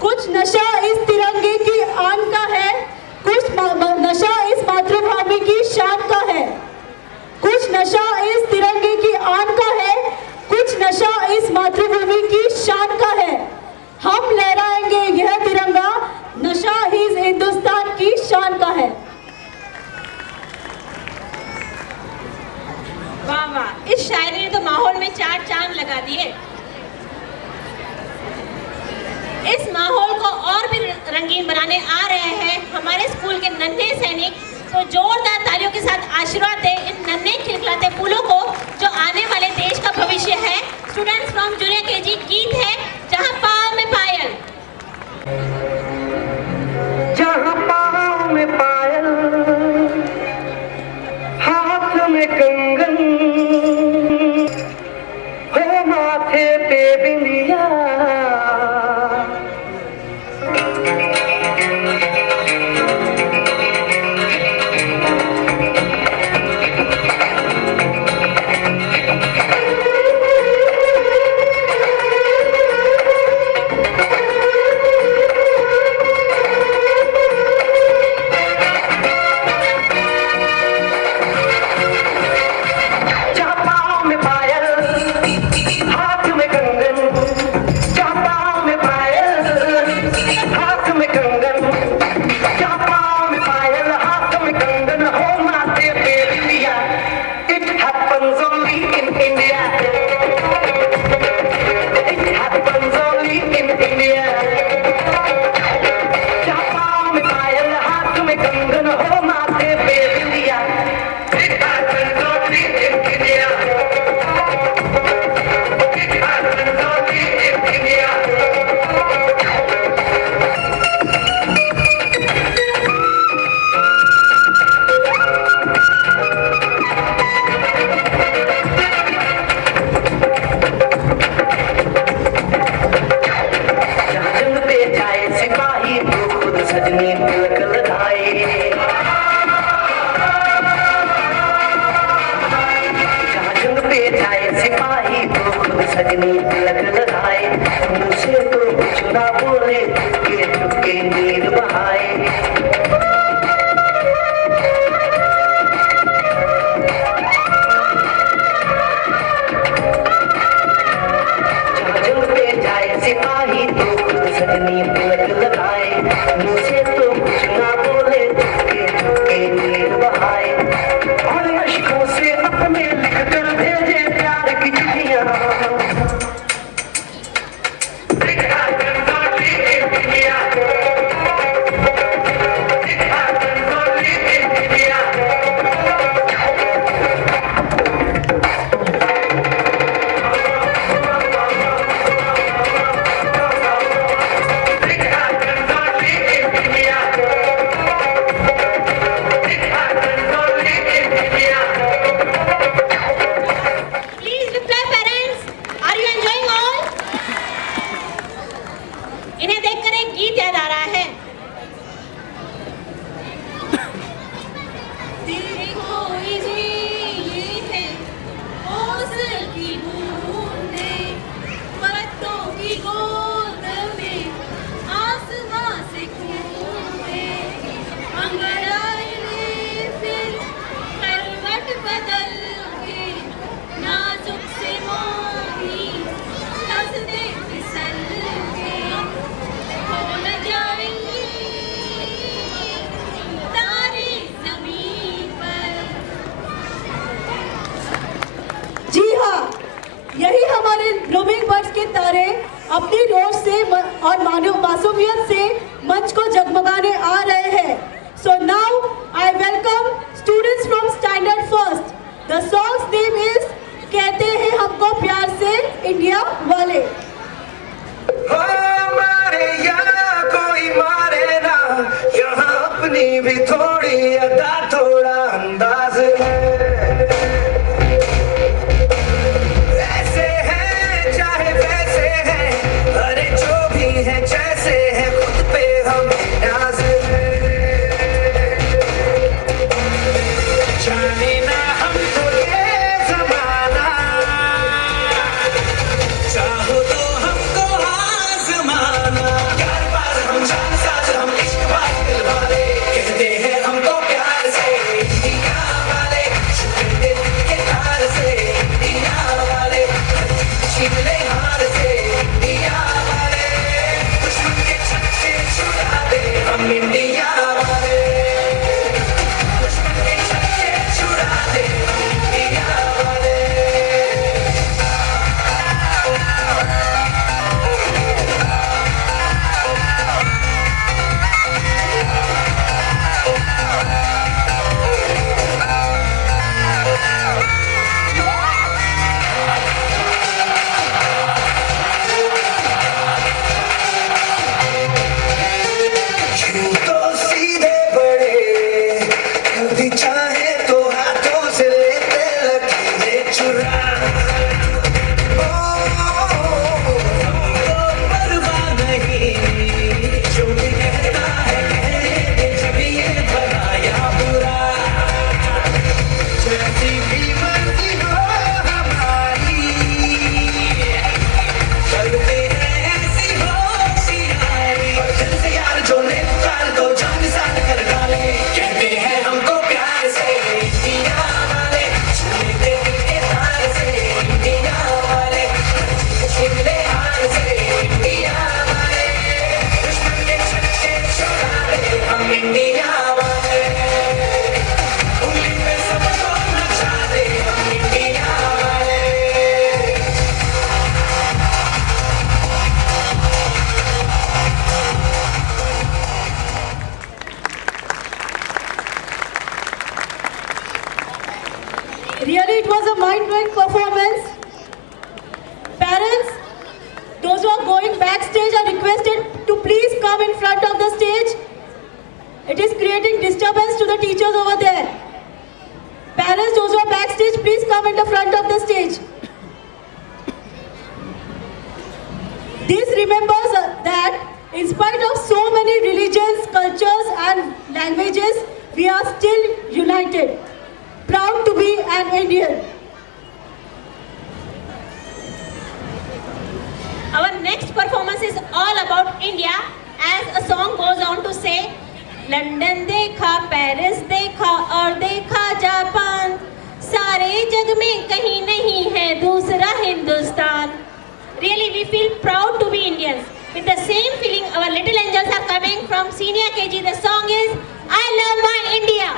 कुछ नशा इस तिरंगे की आन का है, कुछ नशा इस मातृभूमि की शान का है। कुछ नशा इस तिरंगे की आन का है, कुछ नशा इस मातृभूमि की शान का है। हम लहराएंगे यह तिरंगा, नशा ही इस हिंदुस्तान की शान का है। वाह वाह, इस शायरी ने तो माहौल में चार चांद लगा दिए। इस माहौल को और भी रंगीन बनाने आ रहे हैं हमारे स्कूल के नन्हे सैनिक। तो जोरदार तालियों के साथ आशीर्वाद दें इन नन्हे खिलखिलाते फूलों को जो आने वाले देश का भविष्य है। स्टूडेंट्स फ्रॉम जूनियर केजी, गीत है जहां पाँव में पायल। जहां पाँव में पायल, हाथ में कंगन, हो माथे पे बिंदिया, अपनी रोश से और मासूमियत से मंच को जगमगाने आ रहे हैं। So now I welcome students from Standard First. The song's name is कहते हैं हमको प्यार से इंडिया वाले। मारे या कोई मारे ना, यहाँ अपनी भी थोड़ी अदा थोड़ा अंदाज है। ऐसे हैं चाहे वैसे हैं, अरे जो भी है जैसे है, खुद पे हमें नाज है। जाने ना हमको ये ज़माना, चाहो तो हमको आज़माना। mind-blowing performance. Parents, those who are going backstage are requested to please come in front of the stage. It is creating disturbance to the teachers over there. Parents, those who are backstage, please come in the front of the stage. This remembers that in spite of so many religions, cultures and languages, we are still united. Proud to be an Indian. Our next performance is all about India, as a song goes on to say, London देखा, Paris देखा और देखा Japan, सारे जग में कहीं नहीं है दूसरा Hindustan. Really, we feel proud to be Indians. With the same feeling, our little angels are coming from senior KG. The song is I Love My India.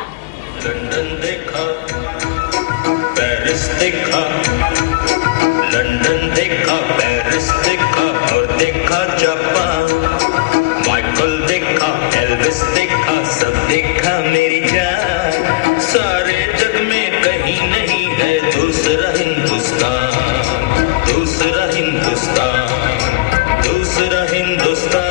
London देखा, पेरिस देखा, लंदन देखा, पेरिस देखा और देखा जापान, माइकल देखा, Elvis देखा, सब देखा मेरी जान, सारे जग में कहीं नहीं है दूसरा हिंदुस्तान, दूसरा हिंदुस्तान, दूसरा Hindustan.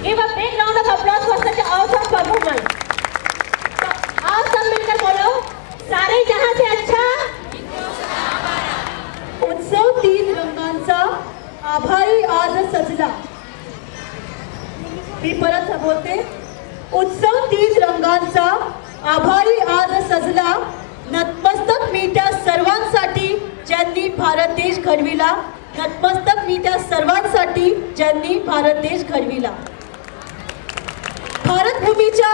Give a big round of applause for such an awesome performance. तो आप सब मिलकर बोलो, सारे जहां से अच्छा. उत्सव 3 रंगांचा आभारी आज सजला. मी परत बोलते. उत्सव 3 रंगांचा आभारी आज सजला. नतमस्तक मी त्या सर्वांसाठी ज्यांनी भारत देश घडविला. नतमस्तक मी त्या सर्वांसाठी ज्यांनी भारत देश घडविला. भारत भूमीच्या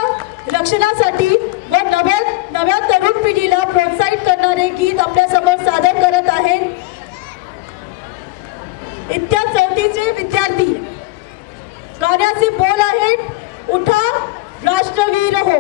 रक्षणासाठी व नव्या तरुण पिढीला प्रोत्साहित करणारे गीत आपल्या समोर सादर करत आहेत इत्या 4थीचे विद्यार्थी. गाण्याचे बोल आहेत, उठा राष्ट्रवीर हो.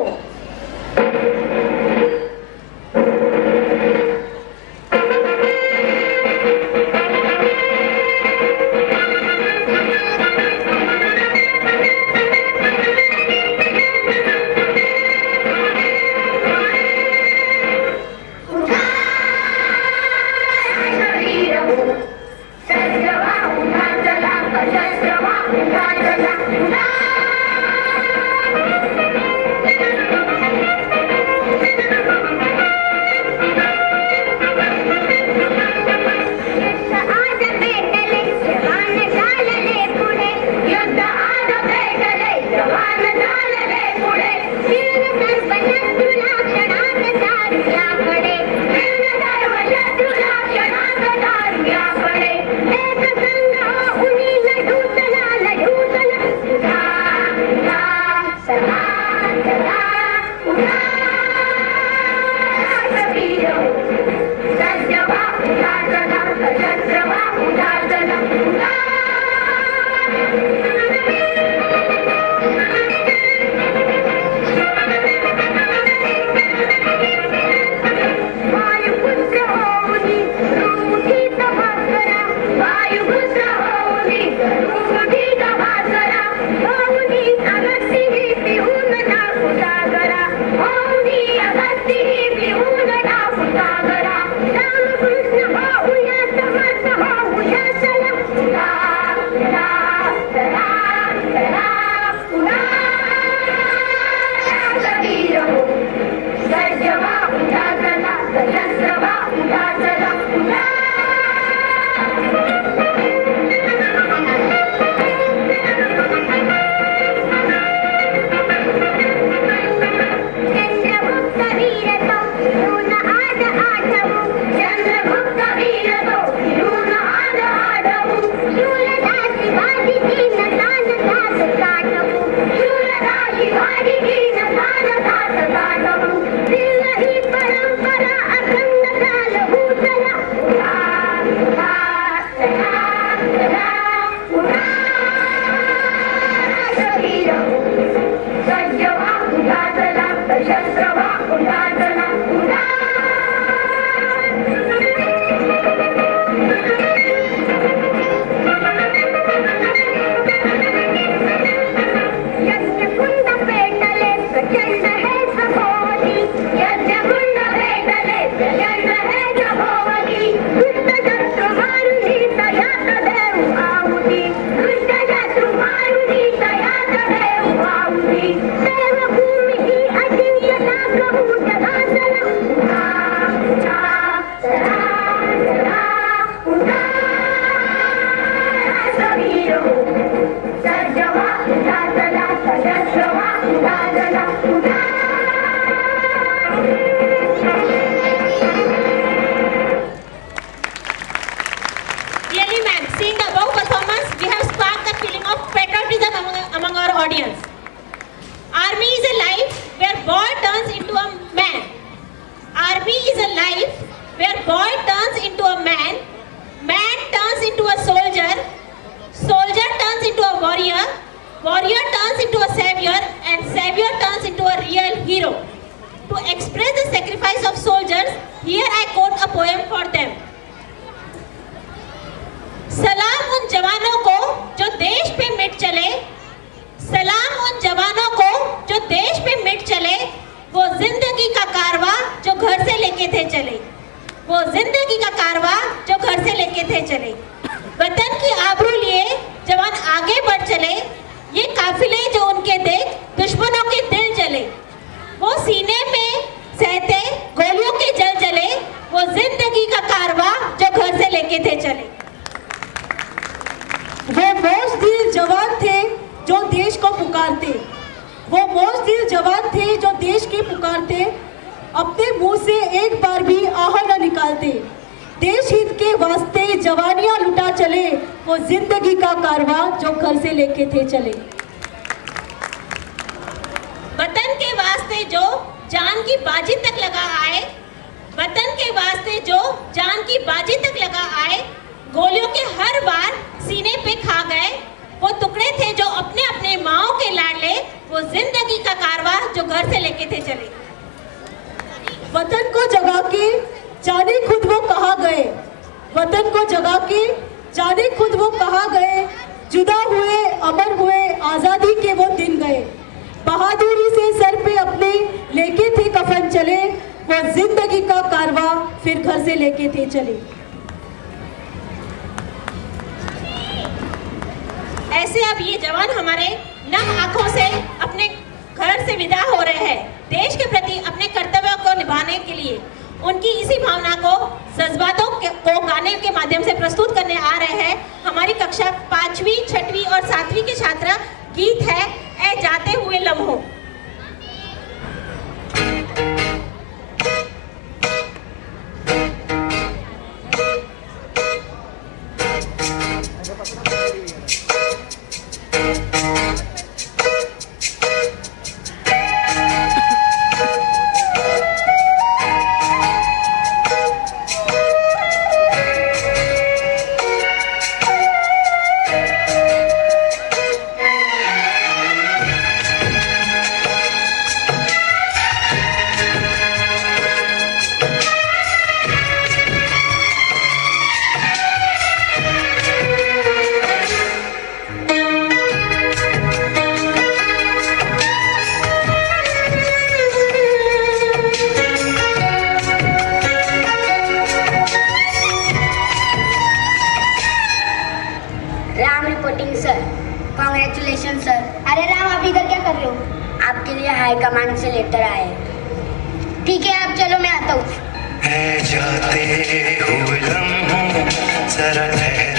Really, ma'am, seeing the above performance, we have sparked the feeling of patriotism among our audience. Army is a life where boy turns into a man. Army is a life where boy turns into a man, man turns into a soldier, soldier turns into a warrior, warrior turns into a savior, and savior turns into a real hero. To express the sacrifice of soldiers, here I quote a poem for them. सलाम उन जवानों को जो देश पे मिट चले, सलाम उन जवानों को जो देश पे मिट चले, वो जिंदगी का कारवा जो घर से लेके थे चले, वो जिंदगी का कारवा जो घर से लेके थे चले। वतन की आबरू लिए जवान आगे बढ़ चले, ये काफिले जो उनके देख दुश्मनों के दिल जले, वो सीने में सहते गोलियों के जल जले, वो जिंदगी का कारवा जो घर से लेके थे चले। वो मोजदिल जवान थे जो देश को पुकारते, वो मोजदिल जवान थे जो देश की पुकारते, अपने मुंह से एक बार भी आह न निकालते, देश हित के वास्ते जवानियां लुटा चले, वो जिंदगी का कारवा जो घर से लेके थे चले। वतन के वास्ते जो जान की बाजी तक लगा आए, वतन के वास्ते जो जान की बाजी तक लगा आए, गोलियों के हर बार सीने पे खा गए, वो टुकड़े थे जो अपने अपने माओ के लाडले, वो जिंदगी का कारवा जो घर से लेके थे चले। वतन को जगा के जाने खुद वो कहाँ गए, वतन को जगा के जाने खुद वो कहाँ गए, जुदा हुए अमर हुए आजादी के वो दिन गए, बहादुरी से सर पे अपने लेके थे कफन चले, वो जिंदगी का कारवा फिर घर से लेके थे चले। ऐसे अब ये जवान हमारे नम आंखों से अपने घर से विदा हो रहे हैं, देश के प्रति अपने कर्तव्यों को निभाने के लिए। उनकी इसी भावना को जज्बातों को गाने के माध्यम से प्रस्तुत करने आ रहे हैं हमारी कक्षा 5वीं, 6वीं और 7वीं के छात्र। गीत है ए जाते हुए लम्हों। Ram reporting sir. Congratulation sir. अरे राम, आप इधर क्या कर रहे हो? आपके लिए हाई कमांड से लेटर आए। ठीक है, आप चलो, मैं आता हूँ। है जाते हुए लम्हों जरा ठहर